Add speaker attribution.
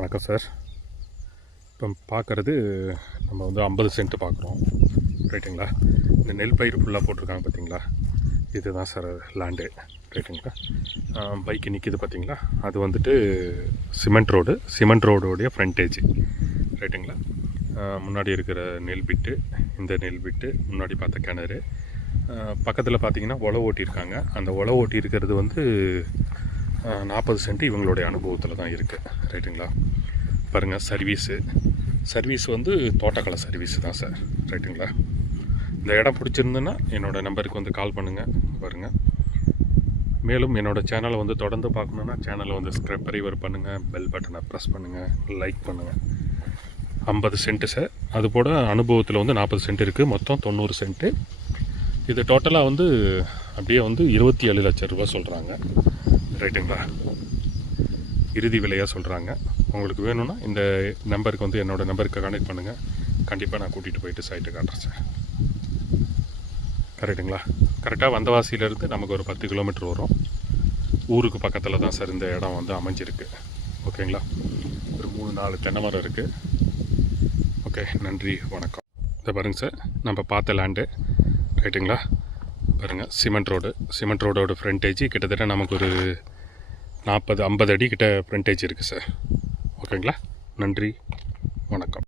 Speaker 1: வணக்கம் சார். இப்போ பார்க்குறது நம்ம வந்து ஐம்பது சென்ட் பார்க்குறோம். ரைட்டுங்களா? இந்த நெல் பயிர் ஃபுல்லாக போட்டிருக்காங்க பார்த்தீங்களா? இதுதான் சார் லேண்டு ரைட்டுங்களா? பைக்கு நிற்கிது பார்த்தீங்களா? அது வந்துட்டு சிமெண்ட் ரோடு சிமெண்ட் ரோடோடைய ஃப்ரண்டேஜ் ரைட்டுங்களா? முன்னாடி இருக்கிற நெல் பிட்டு இந்த நெல் பிட்டு முன்னாடி பார்த்த கிணறு. பக்கத்தில் பார்த்தீங்கன்னா உழவு ஓட்டியிருக்காங்க. அந்த உழவு ஓட்டி இருக்கிறது வந்து நாற்பது சென்ட் இவங்களுடைய அனுபவத்தில் தான் இருக்குது ரைட்டுங்களா? பாருங்கள் சர்வீஸு. சர்வீஸ் வந்து தோட்டக்கலை சர்வீஸ் தான் சார். ரைட்டுங்களா? இந்த இடம் பிடிச்சிருந்துன்னா என்னோடய நம்பருக்கு வந்து கால் பண்ணுங்கள் பாருங்கள் மேலும் என்னோடய சேனலை வந்து தொடர்ந்து பார்க்கணுன்னா சேனலை வந்து ஸ்க்ரைப் பரிவர் பண்ணுங்கள் பெல் பட்டனை ப்ரெஸ் பண்ணுங்கள் லைக் பண்ணுங்கள் ஐம்பது சென்ட்டு சார். அது போட அனுபவத்தில் வந்து நாற்பது சென்ட் இருக்குது மொத்தம் தொண்ணூறு சென்ட்டு இது டோட்டலாக வந்து அப்படியே வந்து இருபத்தி ஏழு லட்சம் ரூபா சொல்கிறாங்க ரைட்டுங்களா இறுதி விலையாக சொல்கிறாங்க உங்களுக்கு வேணும்னா இந்த நம்பருக்கு வந்து என்னோடய நம்பருக்கு கனெக்ட் பண்ணுங்கள் கண்டிப்பாக நான் கூட்டிகிட்டு போயிட்டு சைட்டு காட்டுறேன் சார் கரெக்டுங்களா கரெக்டாக வந்தவாசியிலேருந்து நமக்கு ஒரு பத்து கிலோமீட்டர் வரும். ஊருக்கு பக்கத்தில் தான் சார் இந்த இடம் வந்து அமைஞ்சிருக்கு. ஓகேங்களா? ஒரு மூணு நாலு தென்னை மரம் இருக்குது ஓகே நன்றி வணக்கம். இதை பாருங்க சார் நம்ம பார்த்த லேண்டு ரைட்டுங்களா பாருங்கள் சிமெண்ட் ரோடு சிமெண்ட் ரோடோட ஃப்ரண்டேஜ் கிட்டத்தட்ட நமக்கு ஒரு நாற்பது ஐம்பது அடி கிட்ட ஃப்ரண்டேஜ் இருக்குது சார் ஓகேங்களா நன்றி. வணக்கம்.